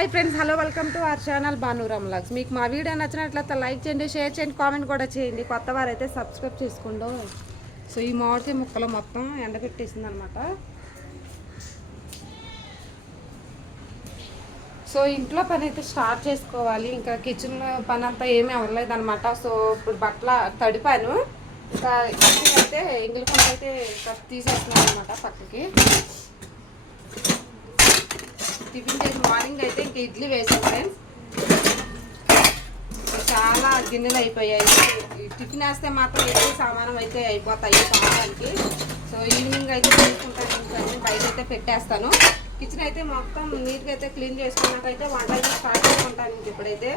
Hi friends, hello, welcome to our channel Bhanuram vlogs. మీకు మా video నచ్చినట్లయితే లైక్ చేయండి, షేర్ చేయండి, కామెంట్ కూడా చేయండి. కొత్త వారైతే సబ్స్క్రైబ్ చేసుకోండి. సో ఈ మామిడికాయ ముక్కలు మొత్తం ఎండబెట్టేసింది అనమాట. సో ఇంట్లో పని అయితే స్టార్ట్ చేసుకోవాలి. ఇంకా కిచెన్లో పని అంతా ఏమీ అవ్వలేదు అనమాట. సో ఇప్పుడు బట్టల తడిపాను. ఇంకా అయితే ఇంగిలి కొంత అయితే తీసేస్తున్నాను అనమాట పక్కకి. టిఫిన్ చేసి మార్నింగ్ అయితే ఇంకా ఇడ్లీ వేసాను ఫ్రెండ్స్. చాలా గిన్నెలు అయిపోయాయి. టిఫిన్ వేస్తే మాత్రం ఇడ్లీ సామానం అయితే అయిపోతాయి సామానికి. సో ఈవినింగ్ అయితే చేసుకుంటాను. ఇంకా బయట అయితే పెట్టేస్తాను. కిచెన్ అయితే మొత్తం నీట్గా అయితే క్లీన్ చేసుకున్నాకైతే వంట అయితే స్టార్ట్ చేసుకుంటాను. ఇంక ఇప్పుడైతే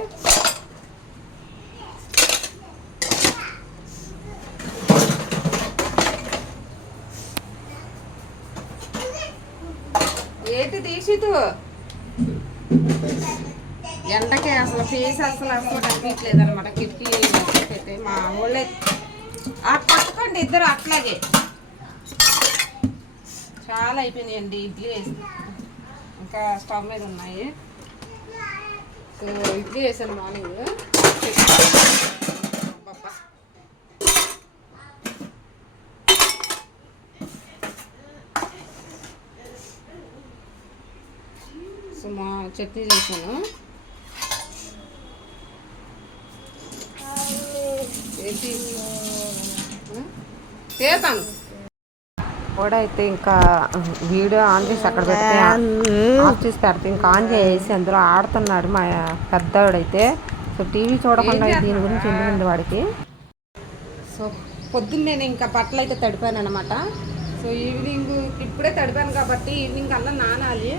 ఏంటి తీసిదు ఎండకే అసలు ఫేస్ అసలు కనిపించలేదు అనమాట. కిటికీ అయితే మా వాళ్ళే పట్టుకోండి ఇద్దరు అట్లాగే. చాలా అయిపోయినాయండి ఇడ్లీ వేసి. ఇంకా స్టవ్ మీద ఉన్నాయి. సో ఇడ్లీ వేసాను మార్నింగ్. సో మా చట్నీ చేశాను. చేస్తాను కూడా అయితే ఇంకా వీడియో ఆన్ చేసి అక్కడ పెడితే ఆఫ్ చేసి పెడితే ఇంకా ఆన్ చేసి అందులో ఆడుతున్నాడు మా పెద్దవాడైతే. సో టీవీ చూడకుండా దీని గురించి ఎందుకుంది వాడికి. సో పొద్దున్న నేను ఇంకా బట్టలు అయితే తడిపాను అనమాట. సో ఈవినింగ్ ఇప్పుడే తడిపాను కాబట్టి ఈవినింగ్ అలా నానాలి.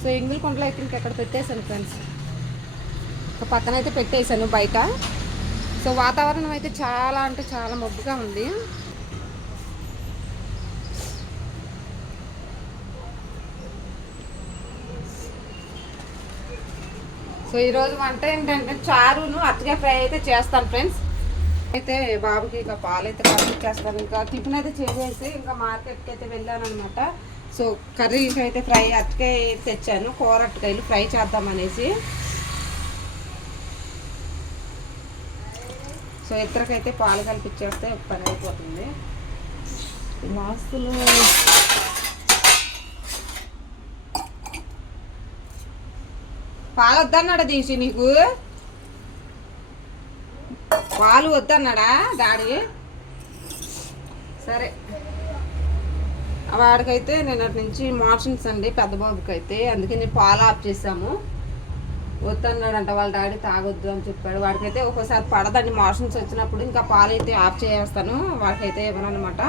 సో ఇంగుల కొండలు అయితే ఇంకెక్కడ పెట్టేశాను ఫ్రెండ్స్. ఒక పక్కన అయితే పెట్టేశాను బయట. సో వాతావరణం అయితే చాలా అంటే చాలా మబ్బుగా ఉంది. సో ఈరోజు వంట ఏంటంటే చారును అత్తగా ఫ్రై అయితే చేస్తాను ఫ్రెండ్స్. అయితే బాబుకి ఇక పాలు అయితే పంపించేస్తాను. ఇంకా టిఫిన్ అయితే చేసేసి ఇంకా మార్కెట్కి అయితే వెళ్ళాను అనమాట. సో కర్రీకి అయితే ఫ్రై అరటికాయ తెచ్చాను. కూర అరటికాయలు ఫ్రై చేద్దామనేసి. సో ఇద్దరికైతే పాలు కలిపించేస్తే పని అయిపోతుంది. లాస్ట్లో పాలు వద్దన్నాడా తీసి నీకు? పాలు వద్దన్నాడా డాడీ? సరే వాడికైతే నిన్నటి నుంచి మోషన్స్ అండి పెద్ద బాబుకి అయితే. అందుకే నేను పాలు ఆఫ్ చేసాము. వద్దన్నాడంట వాళ్ళ డాడీ, తాగొద్దు అని చెప్పాడు. వాడికైతే ఒక్కోసారి పడదండి మోషన్స్ వచ్చినప్పుడు. ఇంకా పాలు అయితే ఆఫ్ చేస్తాను, వాడికైతే ఇవ్వను అనమాట.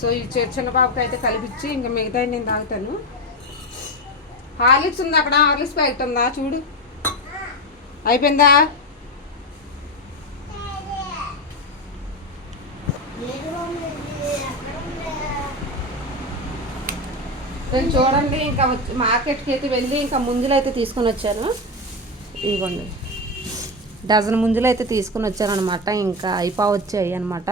సో ఈ చిన్న బాబుకి అయితే కలిపించి ఇంకా మిగతా నేను తాగుతాను. హార్లిక్స్ ఉంది అక్కడ, హార్లిక్స్ ప్యాకెట్ ఉందా చూడు. అయిపోయిందా? నేను చూడండి ఇంకా మార్కెట్కి అయితే వెళ్ళి ఇంకా ముంజులు అయితే తీసుకొని వచ్చాను. ఇదిగోండి డజన్ ముంజులు అయితే తీసుకొని వచ్చాను అనమాట. ఇంకా వచ్చాయి అనమాట.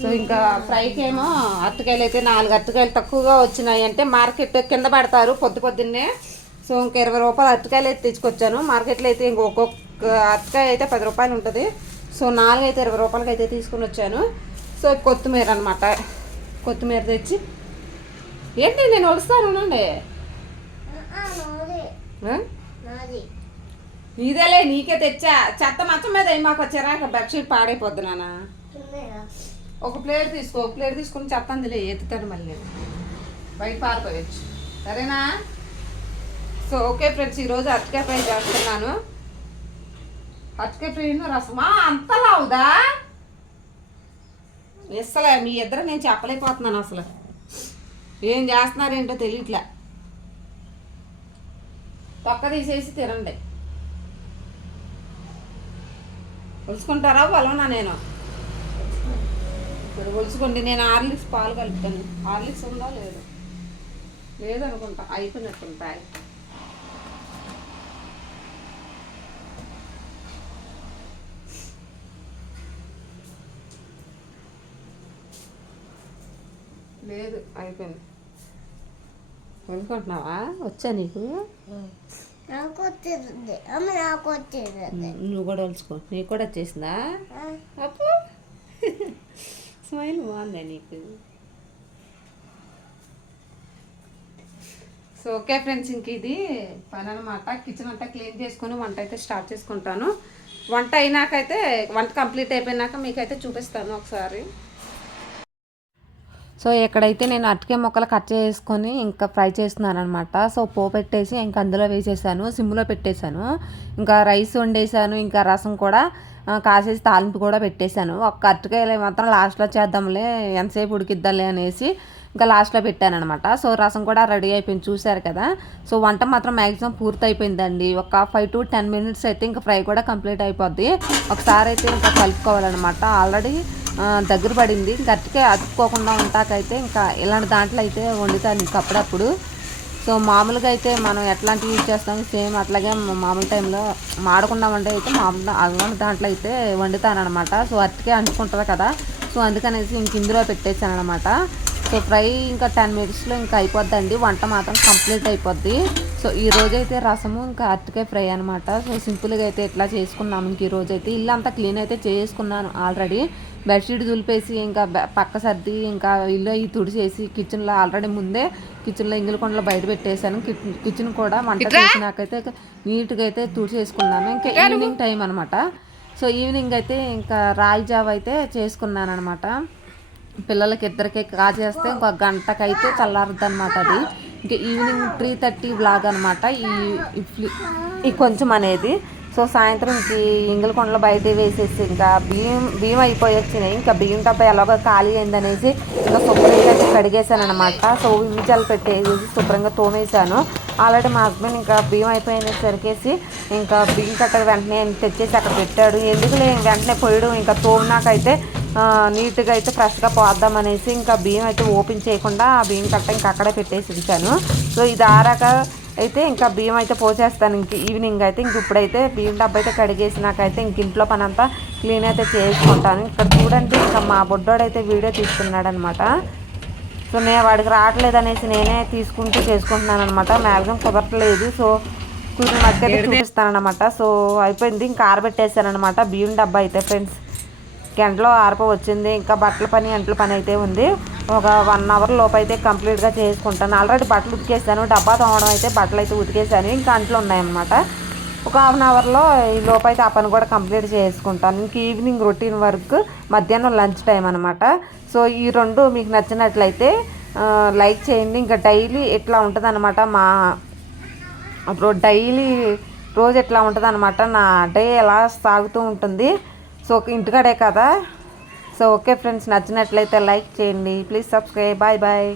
సో ఇంకా ఫ్రైకి ఏమో అరటికాయలు అయితే 4 అరటికాయలు తక్కువగా వచ్చినాయి. అంటే మార్కెట్ కింద పెడతారు పొద్దున్నే. సో ఇంకా 20 రూపాయలు అరటికాయలు అయితే తీసుకొచ్చాను. మార్కెట్లో అయితే ఒక్కొక్క అరటికాయ అయితే 10 రూపాయలు ఉంటుంది. సో 4 అయితే 20 రూపాయలకి అయితే తీసుకొని వచ్చాను. సో కొత్తిమీర అనమాట. కొత్తిమీర తెచ్చి ఏంటి నేను వస్తాను ఉండండి. ఇదేలే నీకే తెచ్చా. చెత్త మంచం మీద మాకు వచ్చారా బెడ్షీట్ పాడైపోద్ది నాన్న. ఒక ప్లేట్ తీసుకో. ఒక ప్లేట్ తీసుకుని చెత్త అందులో ఎత్తుతాడు మళ్ళీ నేను బయట పారిపోయచ్చు. సరేనా? సో ఓకే ఫ్రెండ్స్, ఈరోజు అరటికాయ ఫ్రై చేస్తున్నాను. అరటికాయ ఫ్రైను రసమా అంతలా అవుదా? అసలు మీ ఇద్దరు నేను చెప్పలేకపోతున్నాను. అసలు ఏం చేస్తున్నారేంటో తెలియట్లే. తొక్క తీసేసి తినండి. ఒలుచుకుంటారా పొలనా? నేను ఇప్పుడు ఒలుచుకోండి. నేను హార్లిక్స్ పాలు కలుపుతాను. హార్లిక్స్ ఉందా లేదు? లేదనుకుంటా, అయిపోయినట్టుంటాయి. లేదు, అయిపోయింది. కొనుక్కుంటున్నావా? వచ్చా నీకు? నువ్వు కూడా వలుచుకో, నీకు కూడా వచ్చేసిందా? అప్పు స్మైల్ బాగుందా నీకు? సో ఓకే ఫ్రెండ్స్, ఇంక ఇది పని అనమాట. కిచెన్ అంతా క్లీన్ చేసుకొని వంట అయితే స్టార్ట్ చేసుకుంటాను. వంట అయినాకైతే, వంట కంప్లీట్ అయిపోయినాక మీకైతే చూపిస్తాను ఒకసారి. సో ఇక్కడైతే నేను అరటికాయ ముక్కలు కట్ చేసుకొని ఇంకా ఫ్రై చేస్తున్నాను అనమాట. సో పోపు పెట్టేసి ఇంకా అందులో వేసేసాను, సిమ్లో పెట్టేశాను. ఇంకా రైస్ వండేసాను, ఇంకా రసం కూడా కాసేసి తాలింపు కూడా పెట్టేశాను. ఒక అరటికాయలు మాత్రం లాస్ట్లో చేద్దాంలే, ఎంతసేపు ఉడికిద్దాంలే అనేసి ఇంకా లాస్ట్లో పెట్టాను అనమాట. సో రసం కూడా రెడీ అయిపోయింది, చూసారు కదా. సో వంట మాత్రం మ్యాక్సిమం పూర్తి అయిపోయిందండి. ఒక 5 to 10 minutes అయితే ఇంకా ఫ్రై కూడా కంప్లీట్ అయిపోద్ది. ఒకసారి అయితే ఇంకా కలుపుకోవాలన్నమాట. ఆల్రెడీ దగ్గర పడింది. గట్టిగా అతుక్కోకుండా ఉంటాకైతే ఇంకా ఇలాంటి దాంట్లో అయితే వండుతాను ఇంకా అప్పుడప్పుడు. సో మామూలుగా అయితే మనం ఎట్లాంటివి యూజ్ చేస్తాం సేమ్ అట్లాగే మామూలు టైంలో మాడకుండా వండే అయితే మామూలు దాంట్లో అయితే వండుతాను అనమాట. సో అట్టికే అంటుకుంటుంది కదా, సో అందుకనేసి ఇంక ఇందులో పెట్టేసాను అనమాట. సో ఫ్రై ఇంకా 10 minutesలో ఇంకా అయిపోద్దండి. వంట మాత్రం కంప్లీట్ అయిపోద్ది. సో ఈ రోజైతే రసము ఇంకా అరటికాయ ఫ్రై అనమాట. సో సింపుల్గా అయితే ఇట్లా చేసుకున్నాము. ఇంక ఈ రోజైతే ఇల్లు అంతా క్లీన్ అయితే చేసుకున్నాను ఆల్రెడీ. బెడ్షీట్ దులిపేసి ఇంకా పక్క సర్ది ఇంకా ఇల్లు అవి తుడిచేసి కిచెన్లో ఆల్రెడీ ముందే కిచెన్లో ఇంగిలి కొండలో బయట పెట్టేశాను. కిచెన్ కూడా వంట చేసినాకైతే నీట్గా అయితే తుడిచేసుకున్నాను. ఇంకా ఈవినింగ్ టైం అనమాట. సో ఈవినింగ్ అయితే ఇంకా రాయి జావ అయితే చేసుకున్నాను అనమాట. పిల్లలకి ఇద్దరికి కాచేస్తే ఇంకొక గంటకైతే చల్లారుద్ది అనమాట. అది ఇంకా ఈవినింగ్ 3:30 వ్లాగ్ అనమాట ఈ కొంచెం అనేది. సో సాయంత్రంకి ఇంగులకొండలో బయట వేసేసి ఇంకా బియ్యం అయిపోయి వచ్చినాయి. ఇంకా బియ్యం డబ్బా ఎలాగో ఖాళీ అయిందనేసి ఇంకా శుభ్రంగా అయితే కడిగేసాను అనమాట. సో విజాలు పెట్టేసి శుభ్రంగా తోమేశాను. ఆల్రెడీ మా హస్బెండ్ ఇంకా బియ్యం అయిపోయిన సరికేసి ఇంకా బియ్యం కట్ట వెంటనే తెచ్చేసి అక్కడ పెట్టాడు. ఎందుకులే వెంటనే పోయడం, ఇంకా తోమినాకైతే నీట్గా అయితే ఫ్రెష్గా పోద్దామనేసి ఇంకా బియ్యం అయితే ఓపెన్ చేయకుండా ఆ బియ్యం కట్ట ఇంకా అక్కడే పెట్టేసి ఉంచాను. సో ఇది ఆరాక అయితే ఇంకా బియ్యం అయితే పోసేస్తాను ఇంక ఈవినింగ్ అయితే. ఇంక ఇప్పుడైతే బియ్యం డబ్బా అయితే కడిగేసినాకైతే ఇంక ఇంట్లో పని అంతా క్లీన్ అయితే చేసుకుంటాను. ఇక్కడ చూడండి ఇంకా మా బొడ్డోడైతే వీడియో తీసుకున్నాడు అనమాట. సో వాడికి రావట్లేదు అనేసి నేనే తీసుకుంటూ చేసుకుంటున్నాను అనమాట. మ్యాక్సిమం కుదరట్లేదు. సో కుదిరిన మధ్య చూపిస్తాను అనమాట. సో అయిపోయింది, ఇంకా ఆరబెట్టేసాను అనమాట బియ్యం డబ్బా అయితే ఫ్రెండ్స్. గంటలో ఆరిపో వచ్చింది. ఇంకా బట్టల పని అంట్ల పని అయితే ఉంది. ఒక 1 hour లోపు అయితే కంప్లీట్గా చేసుకుంటాను. ఆల్రెడీ బట్టలు ఉతికేసాను, డబ్బా తోమడం అయితే బట్టలు అయితే ఉతికేసాను. ఇంకా అంట్లు ఉన్నాయన్నమాట. ఒక 1/2 hourలో ఈ లోపు అయితే ఆ పని కూడా కంప్లీట్ చేసుకుంటాను. ఇంక ఈవినింగ్ రొటీన్ వర్క్, మధ్యాహ్నం లంచ్ టైం అనమాట. సో ఈ రెండు మీకు నచ్చినట్లయితే లైక్ చేయండి. ఇంకా డైలీ ఇట్లా ఉంటుంది అనమాట. డైలీ రోజు ఎట్లా ఉంటుంది అనమాట. నా డే ఎలా సాగుతూ ఉంటుంది. సో ఇంటికాడే కదా. సో ఓకే ఫ్రెండ్స్, నచ్చినట్లయితే లైక్ చేయండి. Please subscribe. Bye bye.